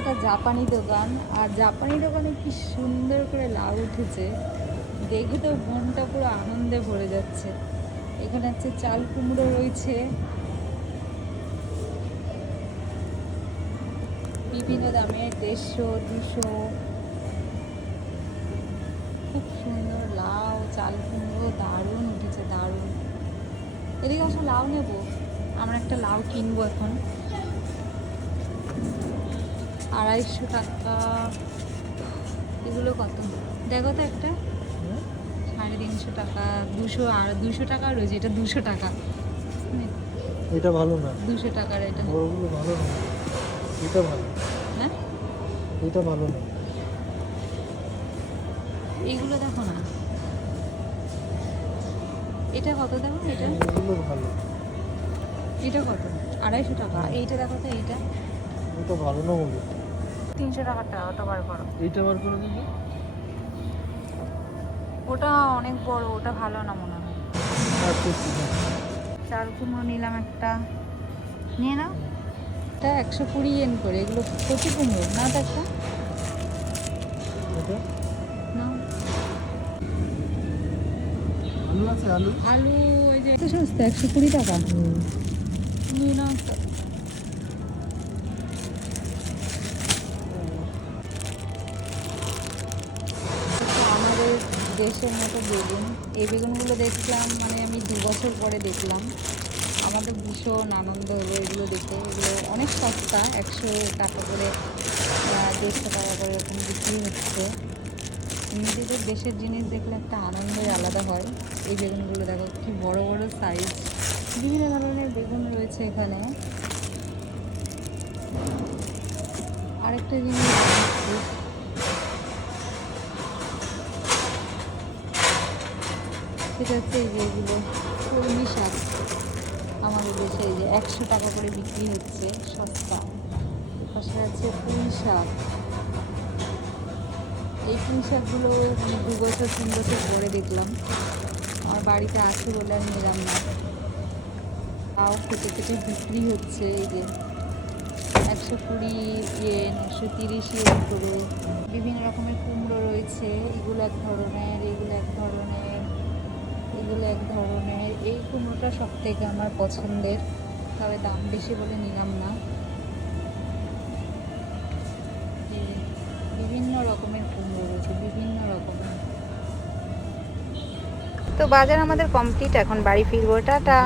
একটা জাপানি দোকান, আর জাপানি দোকানে কি সুন্দর করে লাউ উঠেছে। দেখে তো মনটা পুরো আনন্দে ভরে যাচ্ছে। এখানে হচ্ছে চাল কুমড়ো রয়েছে। বিভিন্ন দামের দেড়শো, দুশো। খুব সুন্দর লাউ, চাল কুমড়ো, দারুণ উঠেছে, দারুণ। এদিকে আসো লাউ নেব। আমরা একটা লাউ কিনবো এখন। আড়াইশো টাকা। এগুলো কত? দেখো তো একটা। সাড়ে তিনশো টাকা দুশো আর দুশো টাকা রয়েছে এটা দুশো টাকা। এটা ভালো না। দুশো টাকার এটা। বড়গুলো ভালো না। এটা ভালো। হ্যাঁ? এটা ভালো না। এইগুলো দেখো না। এটা কত দেখো? এটা? এগুলো ভালো। এটা কত? আড়াইশো টাকা। এইটা দেখো তো এইটা। এটা ভালো না বলব তিনশো টাকারটা ওটা বার করো। এইটা বার করে দিবি ওটা অনেক বড় ওটা ভালো না মনে হয়। আচ্ছা চাল কুমড়ো নিলাম একটা। নিয়ে নাও। এটা একশো কুড়ি এন করে এগুলো কচি কুমড়ো না তো একটা? আলু আছে আলু? আলু ওই যে সস্তা একশো কুড়ি টাকা? নিয়ে নাও দেশের মতো বেগুন। এই বেগুনগুলো দেখলাম মানে আমি দু বছর পরে দেখলাম। আমাদের ভীষণ আনন্দ হলো এগুলো দেখে। এগুলো অনেক সস্তা, একশো টাকা করে দেড়শো টাকা করে এরকম বিক্রি হচ্ছে। নিজেদের দেশের জিনিস দেখলে একটা আনন্দই আলাদা হয়। এই বেগুনগুলো দেখো, কি বড় বড় সাইজ বিভিন্ন ধরনের বেগুন রয়েছে এখানে। আরেকটা জিনিস সেটা হচ্ছে এই যে এগুলো কলমি শাক আমাদের দেশে এই যে একশো টাকা করে বিক্রি হচ্ছে সস্তা। পাশে আছে পুঁই শাক। এই পুঁই শাকগুলো মানে দু বছর, তিন বছর পরে দেখলাম। আমার বাড়িতে আছে বলে আমি নিলাম না তাও কেটে কেটে বিক্রি হচ্ছে এই যে একশো কুড়ি ইয়েন, একশো তিরিশ ইয়েন করে। বিভিন্ন রকমের কুমড়ো রয়েছে। এগুলো এক ধরনের, এগুলো এক ধরনের। এগুলো এক ধরনের। এই কুমড়োটা সব থেকে আমার পছন্দের। তবে দাম বেশি বলে নিলাম না। বিভিন্ন রকমের কুমড়ো রয়েছে, বিভিন্ন রকমের। তো বাজার আমাদের কমপ্লিট এখন বাড়ি ফিরবো। টাটা!